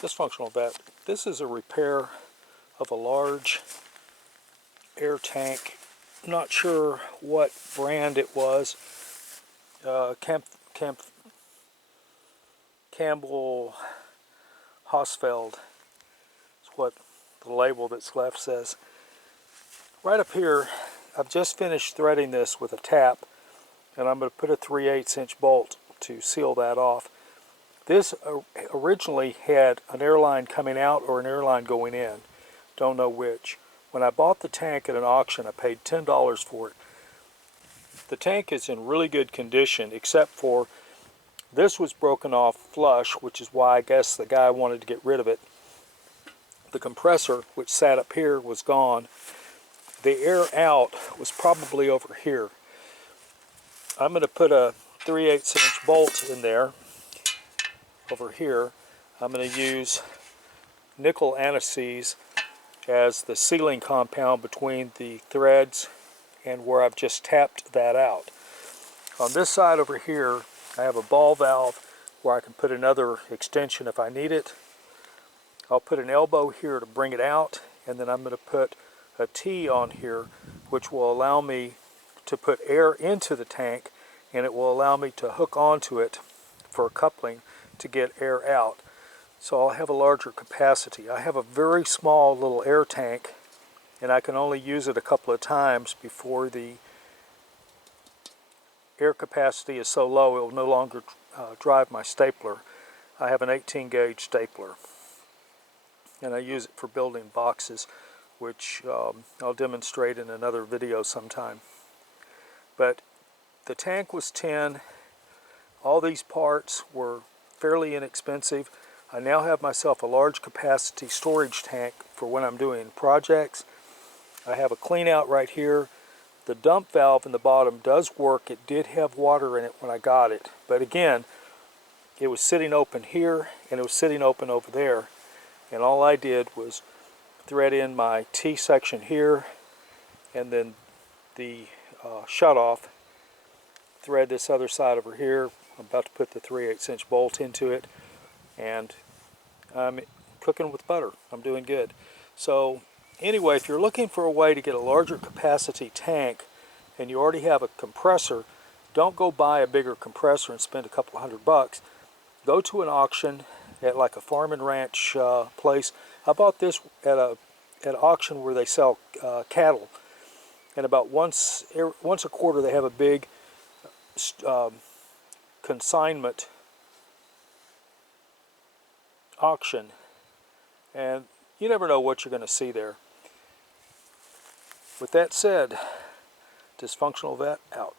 Dysfunctional vet. This is a repair of a large air tank. I'm not sure what brand it was. Campbell Hosfeld is what the label that's left says. Right up here, I've just finished threading this with a tap, and I'm going to put a 3/8 inch bolt to seal that off. This originally had an airline coming out or an airline going in. Don't know which. When I bought the tank at an auction, I paid $10 for it. The tank is in really good condition, except for this was broken off flush, which is why I guess the guy wanted to get rid of it. The compressor, which sat up here, was gone. The air out was probably over here. I'm going to put a 3/8 inch bolt in there. Over here, I'm going to use nickel antices as the sealing compound between the threads and where I've just tapped that out. On this side over here, I have a ball valve where I can put another extension if I need it. I'll put an elbow here to bring it out, and then I'm going to put a T on here, which will allow me to put air into the tank, and it will allow me to hook onto it for a coupling to get air out. So I'll have a larger capacity. I have a very small little air tank, and I can only use it a couple of times before the air capacity is so low it will no longer drive my stapler. I have an 18 gauge stapler, and I use it for building boxes, which I'll demonstrate in another video sometime. But the tank was 10. All these parts were fairly inexpensive. I now have myself a large capacity storage tank for when I'm doing projects. I have a clean out right here. The dump valve in the bottom does work. It did have water in it when I got it, but again, it was sitting open here and it was sitting open over there, and all I did was thread in my T section here, and then the shutoff, thread this other side over here. I'm about to put the 3/8 inch bolt into it, and I'm cooking with butter. I'm doing good. So anyway, if you're looking for a way to get a larger capacity tank and you already have a compressor, don't go buy a bigger compressor and spend a couple $100. Go to an auction at like a farm and ranch place. I bought this at an auction where they sell cattle, and about once a quarter they have a big consignment auction, and you never know what you're going to see there. With that said, Dysfunctional Vet out.